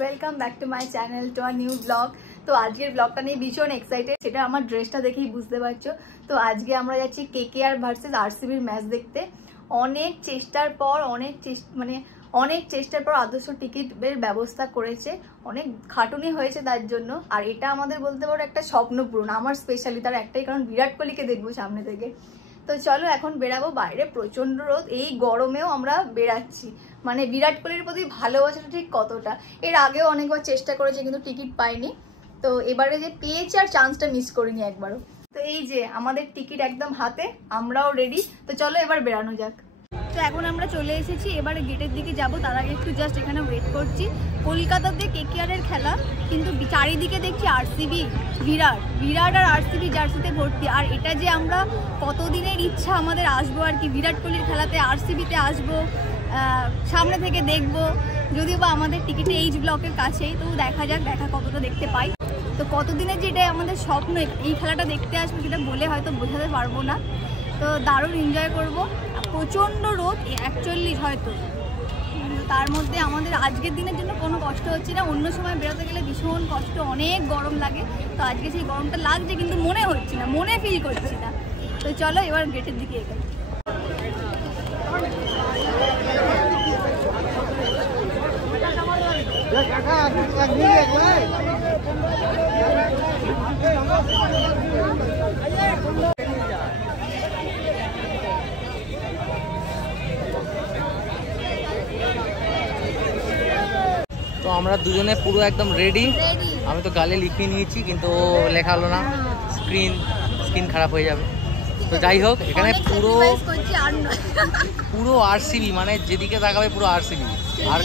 Welcome back to my channel to a new blog. তো আজকের ব্লগটা নিয়ে ভীষণ এক্সাইটেড, সেটা আমার ড্রেসটা দেখেই বুঝতে পারছো। তো আজকে আমরা যাচ্ছি কেকেআর ভার্সেস আরসিবির ম্যাচ দেখতে। অনেক চেষ্টার পর আদর্শ টিকিটের ব্যবস্থা করেছে, অনেক খাটুনি হয়েছে তার জন্য। আর এটা আমাদের বলতে পারো একটা স্বপ্ন পূরণ, আমার স্পেশালি তার একটাই কারণ, বিরাট কোহলিকে দেখবো সামনে থেকে। তো চলো এখন বেরাবো, বাইরে প্রচন্ড রোদ, এই গরমেও আমরা বেরাচ্ছি। মানে বিরাট কোহলির প্রতি ভালোবাসাটা ঠিক কতটা। এর আগেও অনেকবার চেষ্টা করেছে কিন্তু টিকিট পাইনি, তো এবারে যে পেয়েছে আর চান্সটা মিস করিনি একবারও। তো এই যে আমাদের টিকিট একদম হাতে, আমরাও রেডি। তো চলো এবার বেরানো যাক। তো এখন আমরা চলে এসেছি, এবারে গেটের দিকে যাব। তার আগে একটু জাস্ট এখানে ওয়েট করছি। কলকাতাতে কেকেআরের খেলা, কিন্তু চারিদিকে দেখছি আরসিবি, বিরাট আর আরসিবি জার্সিতে ভর্তি। আর এটা যে আমরা কতদিনের ইচ্ছা আমাদের আসবো আর কি, বিরাট কোহলির খেলাতে আরসিবিতে আসবো, সামনে থেকে দেখবো। যদিও বা আমাদের টিকিটে এইচ ব্লকের কাছেই, তো দেখা যাক কতটা দেখতে পাই। তো কতদিনের যেটা আমাদের স্বপ্ন এই খেলাটা দেখতে আসবো, সেটা বলে হয়তো বোঝাতে পারবো না। তো দারুণ এনজয় করবো। প্রচণ্ড রোদ, 41 হয়তো, তার মধ্যে আমাদের আজকের দিনের জন্য কোনো কষ্ট হচ্ছে না। অন্য সময় বেরোতে গেলে ভীষণ কষ্ট, অনেক গরম লাগে। তো আজকে সেই গরমটা লাগছে কিন্তু মনে হচ্ছে না, মনে ফিল করছি না। তো চলো এবার গেটের দিকে এগোই। তো আমরা দুজনে পুরো একদম রেডি। আমি তো গালে লিখিয়ে নিয়েছি কিন্তু লেখা হলো না, স্ক্রিন খারাপ হয়ে যাবে। তো যাই হোক, এখানে পুরো আরসিবি, মানে যেদিকে তাকাবে পুরো আরসিবি। আর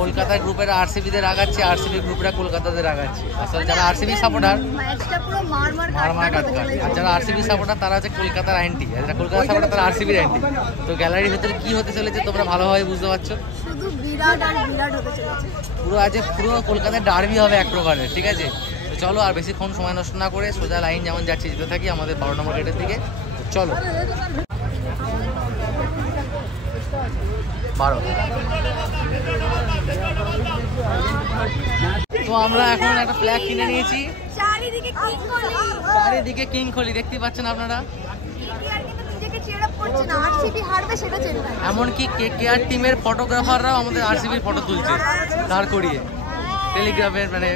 কলকাতার গ্রুপের আরসিবিদের রাগাচ্ছে, আরসিবি গ্রুপরা কলকাতাতে রাগাচ্ছে। আসলে যারা আরসিবি সাপোর্টার মারমার কাটকাট, আর যারা আরসিবি সাপোর্টার তারা হচ্ছে কলকাতার অ্যান্টি, আর যারা কলকাতা সাপোর্টার তারা আরসিবির অ্যান্টি। তো গ্যালারির ভেতরে কি হতে চলেছে তোমরা ভালোভাবে বুঝতে পারছো। পুরো কলকাতায় ডার্বি হবে এক প্রকারের, ঠিক আছে। তো চলো আর বেশিক্ষণ সময় নষ্ট না করে সোজা লাইন যেমন যাচ্ছে যেতে থাকি আমাদের 12 নম্বর গেটের দিকে। চলো 12। তো আমরা এখন একটা ফ্ল্যাগ কিনে নিয়েছি, চারিদিকে কিং কোহলি দেখতে পাচ্ছেন আপনারা। এমনকি কেকেআর টিমের ফটোগ্রাফাররাও আমাদের আরসিবির ফটো তুলছে দাঁড় করিয়ে, টেলিগ্রাফের মানে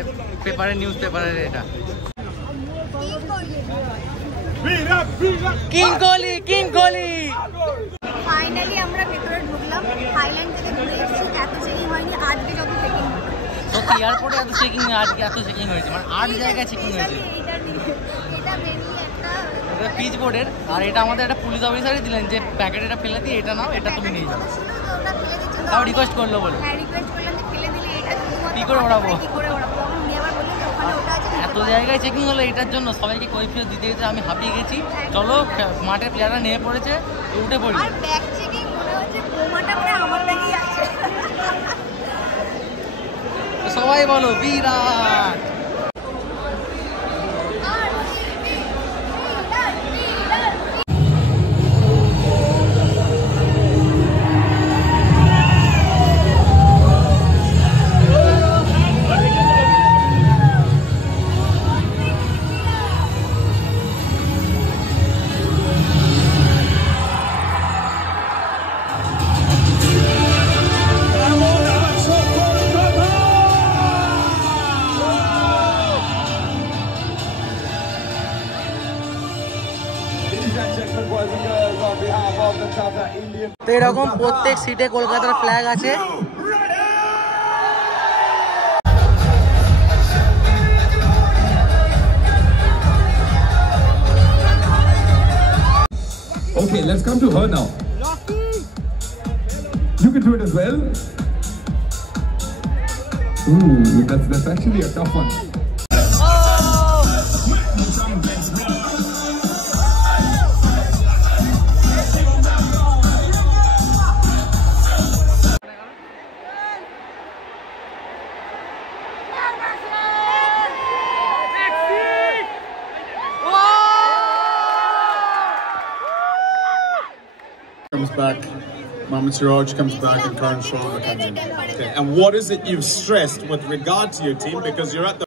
পেপারের, নিউজ পেপারের। এটা কিং কোহলি। ফাইনালি আমরা ভেতরে ঢুকলাম। থাইল্যান্ড থেকে ঘুরে এসেছি, এত চেকিং হয়নি আজকে, যত চেকিং সত্যি এয়ারপোর্টে এত চেকিং নেই আজকে, এত চেকিং হয়েছে, মানে 8 জায়গায় চেকিং হয়েছে। এটা মেনলি একটা পিচ বোর্ডের, আর এটা আমাদের একটা পুলিশ অফিসারই দিলেন যে প্যাকেট এটা ফেলে দিয়ে এটা নাও, এটা তুমি নিয়ে যাও। তাও রিকোয়েস্ট করলো বলে, হ্যাঁ রিকোয়েস্ট করলাম যে ফেলে দিলে এটা কি করে ওড়াবো। উনি আবার বললেন যে ওখানে ওটা আছে। এত জায়গায় চেকিং হলো এটার জন্য, সবাইকে কৈফিয়ত দিতে দিতে আমি হাঁপিয়ে গেছি। চলো মাঠের প্লেয়াররা নেমে পড়েছে, উঠে পড়ি। আর ব্যাক চেকিং মনে হচ্ছে বোমাটা মনে আমার ব্যাগেই আছে। সবাই বলো বিরাট। তো এরকম প্রত্যেক সিটে কলকাতার ফ্ল্যাগ আছে। Okay, let's come to her now. You can do it as well. Ooh, that's actually a tough one. Comes back, my Mohamed Siraj comes back and Karan Sharma comes in. Okay. And what is it you've stressed with regard to your team, because you're at the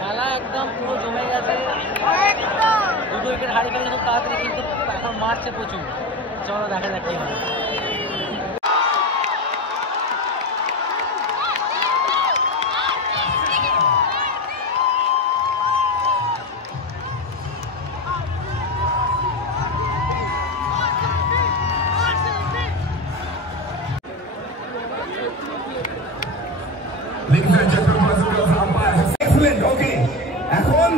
খেলা একদম পুরো জমে গেছে, দুটো wicket হারিয়ে ফেললে খুব তাড়াতাড়ি, কিন্তু এখন মারছে প্রচুর। চলো দেখা যাক কি হয়। এখন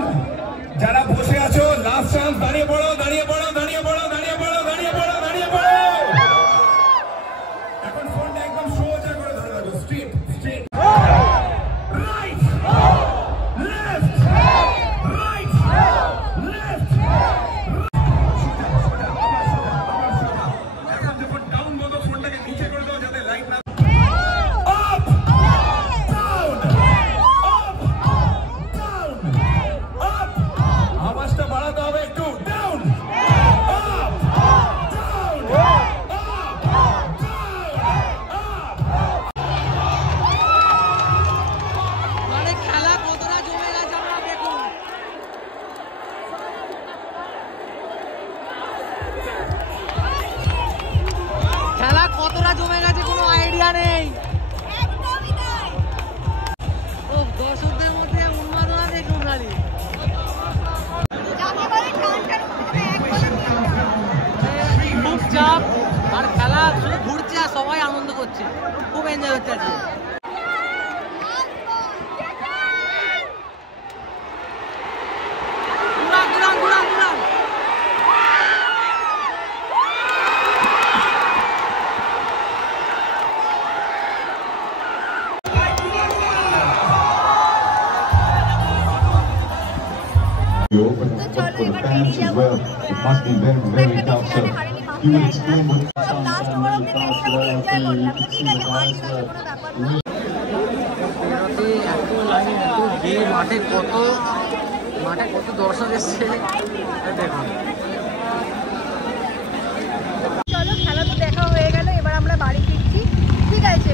যারা বসে আছো, লাস্ট চান্স, দাঁড়িয়ে পড়ো, দাঁড়িয়ে পড়ো, দাঁড়িয়ে পড়ো, দাঁড়িয়ে পড়ো, দাঁড়িয়ে পড়ো, দাঁড়িয়ে পড়ো। এখন ফোনটা একদম সোজা করে ধরে রাখো, straight straight, right left, right left. এখন যখন ডাউন বলো, ফোনটাকে নিচে করে দাও যাতে লাইট না। আওয়াজটা বাড়াতে হবে একটু। ডাউন আপ ডাউন মানে খেলা কতটা জমে গেছে আমরা দেখুন। খেলা কতটা জমে গেছে কোনো আইডিয়া নেই। ও দর্শকদের মধ্যে উন্মাদনা দেখুন খালি। খুব চাপ, আর খেলা শুধু ঘুরছে আর সবাই আনন্দ করছে, খুব এনজয় হচ্ছে আজকে। ঘুরান ঘুরান ঘুরান ঘুরান। But for the fans as well, it must be very, very tough. So you would explain what মাঠে কত দর্শক এসছে দেখুন। চলো, খেলা তো দেখা হয়ে গেল, এবার আমরা বাড়ি ফিরছি। ঠিক আছে,